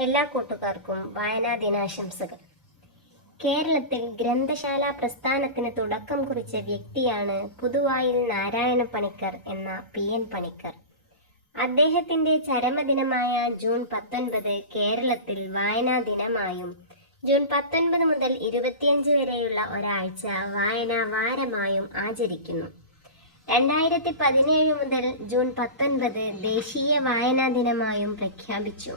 എല്ലാ കൂട്ടുകാർക്കും വായനാ ദിനാശംസകൾ. കേരളത്തിൽ ഗ്രന്ഥശാല പ്രസ്ഥാനത്തിന് തുടക്കം കുറിച്ച വ്യക്തിയാണ് പുതുവായിൽ നാരായണ പണിക്കർ എന്ന പി എൻ പണിക്കർ. അദ്ദേഹത്തിന്റെ ചരമദിനമായ ജൂൺ പത്തൊൻപത് കേരളത്തിൽ വായനാ ദിനമായും ജൂൺ പത്തൊൻപത് മുതൽ ഇരുപത്തിയഞ്ച് വരെയുള്ള ഒരാഴ്ച വായനാ വാരമായും ആചരിക്കുന്നു. രണ്ടായിരത്തി പതിനേഴ് മുതൽ ജൂൺ പത്തൊൻപത് ദേശീയ വായനാ ദിനമായും പ്രഖ്യാപിച്ചു.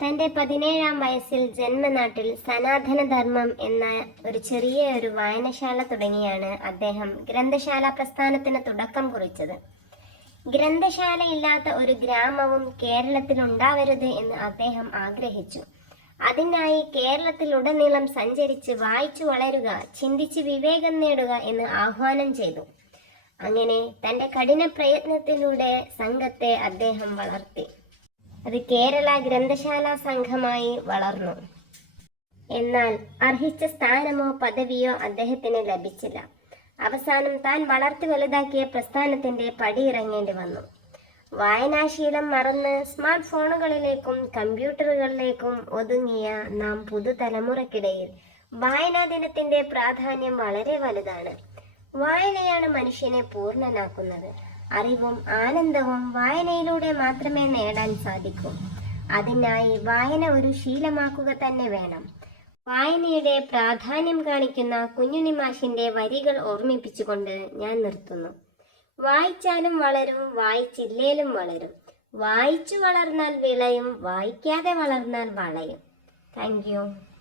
തന്റെ പതിനേഴാം വയസ്സിൽ ജന്മനാട്ടിൽ സനാതനധർമ്മം എന്ന ഒരു ചെറിയ ഒരു വായനശാല തുടങ്ങിയാണ് അദ്ദേഹം ഗ്രന്ഥശാല പ്രസ്ഥാനത്തിന് തുടക്കം കുറിച്ചത്. ഗ്രന്ഥശാല ഇല്ലാത്ത ഒരു ഗ്രാമവും കേരളത്തിൽ ഉണ്ടാവരുത് എന്ന് അദ്ദേഹം ആഗ്രഹിച്ചു. അതിനായി കേരളത്തിലുടനീളം സഞ്ചരിച്ച് വായിച്ചു വളരുക ചിന്തിച്ച് വിവേകം നേടുക എന്ന് ആഹ്വാനം ചെയ്തു. അങ്ങനെ തന്റെ കഠിന പ്രയത്നത്തിലൂടെ സംഘത്തെ അദ്ദേഹം വളർത്തി. അത് കേരള ഗ്രന്ഥശാല സംഘമായി വളർന്നു. എന്നാൽ അർഹിച്ച സ്ഥാനമോ പദവിയോ അദ്ദേഹത്തിന് ലഭിച്ചില്ല. അവസാനം താൻ വളർത്തി വലുതാക്കിയ പ്രസ്ഥാനത്തിന്റെ പടിയിറങ്ങേണ്ടി വന്നു. വായനാശീലം മറന്ന് സ്മാർട്ട് ഫോണുകളിലേക്കും കമ്പ്യൂട്ടറുകളിലേക്കും ഒതുങ്ങിയ നാം പുതുതലമുറക്കിടയിൽ വായനാ ദിനത്തിന്റെ പ്രാധാന്യം വളരെ വലുതാണ്. വായനയാണ് മനുഷ്യനെ പൂർണനാക്കുന്നത്. അറിവും ആനന്ദവും വായനയിലൂടെ മാത്രമേ നേടാൻ സാധിക്കൂ. അതിനായി വായന ഒരു ശീലമാക്കുക തന്നെ വേണം. വായനയുടെ പ്രാധാന്യം കാണിക്കുന്ന കുഞ്ഞുണിമാഷിന്റെ വരികൾ ഓർമ്മിപ്പിച്ചുകൊണ്ട് ഞാൻ നിർത്തുന്നു. വായിച്ചാലും വളരും വായിച്ചില്ലേലും വളരും. വായിച്ചു വളർന്നാൽ വിളയും വായിക്കാതെ വളർന്നാൽ വളയും. താങ്ക്